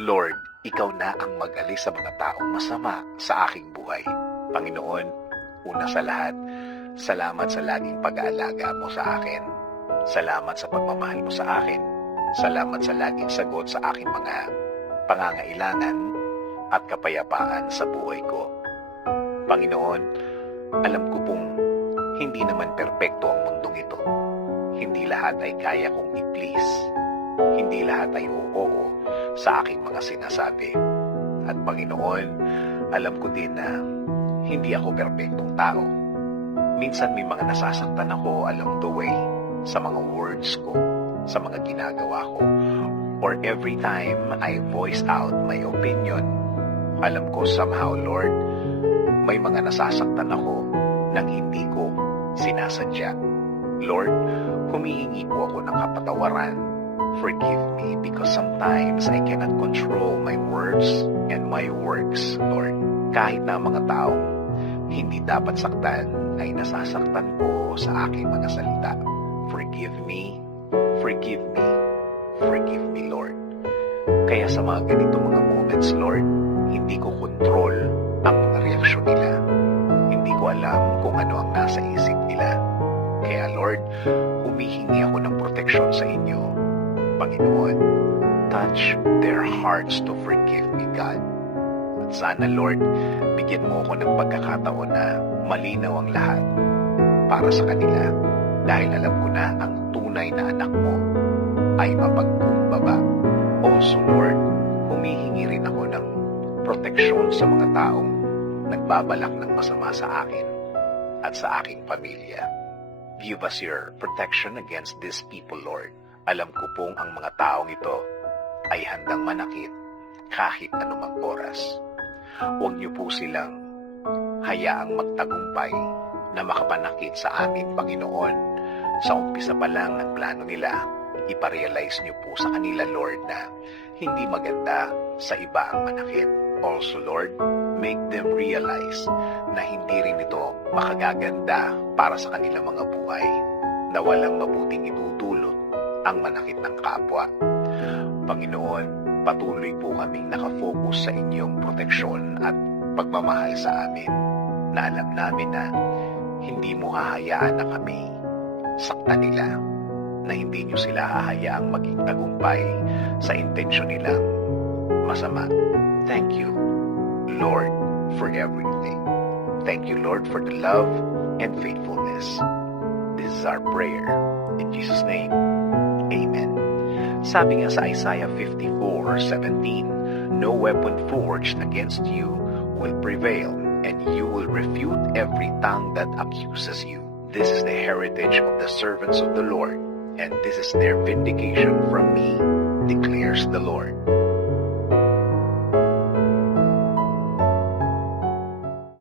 Lord, Ikaw na ang mag-alis sa mga taong masama sa aking buhay. Panginoon, una sa lahat, salamat sa laging pag-aalaga mo sa akin. Salamat sa pagmamahal mo sa akin. Salamat sa laging sagot sa aking mga pangangailangan at kapayapaan sa buhay ko. Panginoon, alam ko pong hindi naman perpekto ang mundong ito. Hindi lahat ay kaya kong i-please. Hindi lahat ay oo sa aking mga sinasabi. At Panginoon, alam ko din na hindi ako perpektong tao. Minsan may mga nasasaktan ako along the way sa mga words ko, sa mga ginagawa ko, or every time I voice out my opinion. Alam ko somehow, Lord, may mga nasasaktan ako nang hindi ko sinasadya. Lord, humihingi po ako ng kapatawaran. Forgive me because sometimes I cannot control my words and my works, Lord. Kahit na ang mga taong hindi dapat saktan ay nasasaktan ko sa aking mga salita. Forgive me, forgive me, forgive me, Lord. Kaya sa mga ganitong mga moments, Lord, hindi ko kontrol ang mga reaksyon nila. Hindi ko alam kung ano ang nasa isip nila. Kaya Lord, humihingi ako ng proteksyon sa inyo. Panginoon, touch their hearts to forgive me, God. At sana, Lord, bigyan mo ako ng pagkakataon na malinaw ang lahat para sa kanila. Dahil alam ko na ang tunay na anak mo ay mapagkumbaba. Also, Lord, humihingi rin ako ng proteksyon sa mga taong nagbabalak ng masama sa akin at sa aking pamilya. Give us your protection against these people, Lord. Alam ko pong ang mga taong ito ay handang manakit kahit anumang oras. Huwag niyo po silang hayaang magtagumpay na makapanakit sa amin, Panginoon. Sa umpisa pa lang ang plano nila, iparealize niyo po sa kanila, Lord, na hindi maganda sa iba ang manakit. Also, Lord, make them realize na hindi rin ito makagaganda para sa kanilang mga buhay, na walang mabuting idudulot ang manakit ng kapwa. Panginoon, patuloy po kaming nakafocus sa inyong proteksyon at pagmamahal sa amin, na alam namin na hindi mo hahayaan na kami saktan nila, na hindi nyo sila hahayaang maging tagumpay sa intensyon nilang masama. Thank you, Lord, for everything. Thank you, Lord, for the love and faithfulness. This is our prayer. In Jesus' name, Amen. Sabi nga sa Isaiah 54:17, no weapon forged against you will prevail, and you will refute every tongue that accuses you. This is the heritage of the servants of the Lord, and this is their vindication from me, declares the Lord.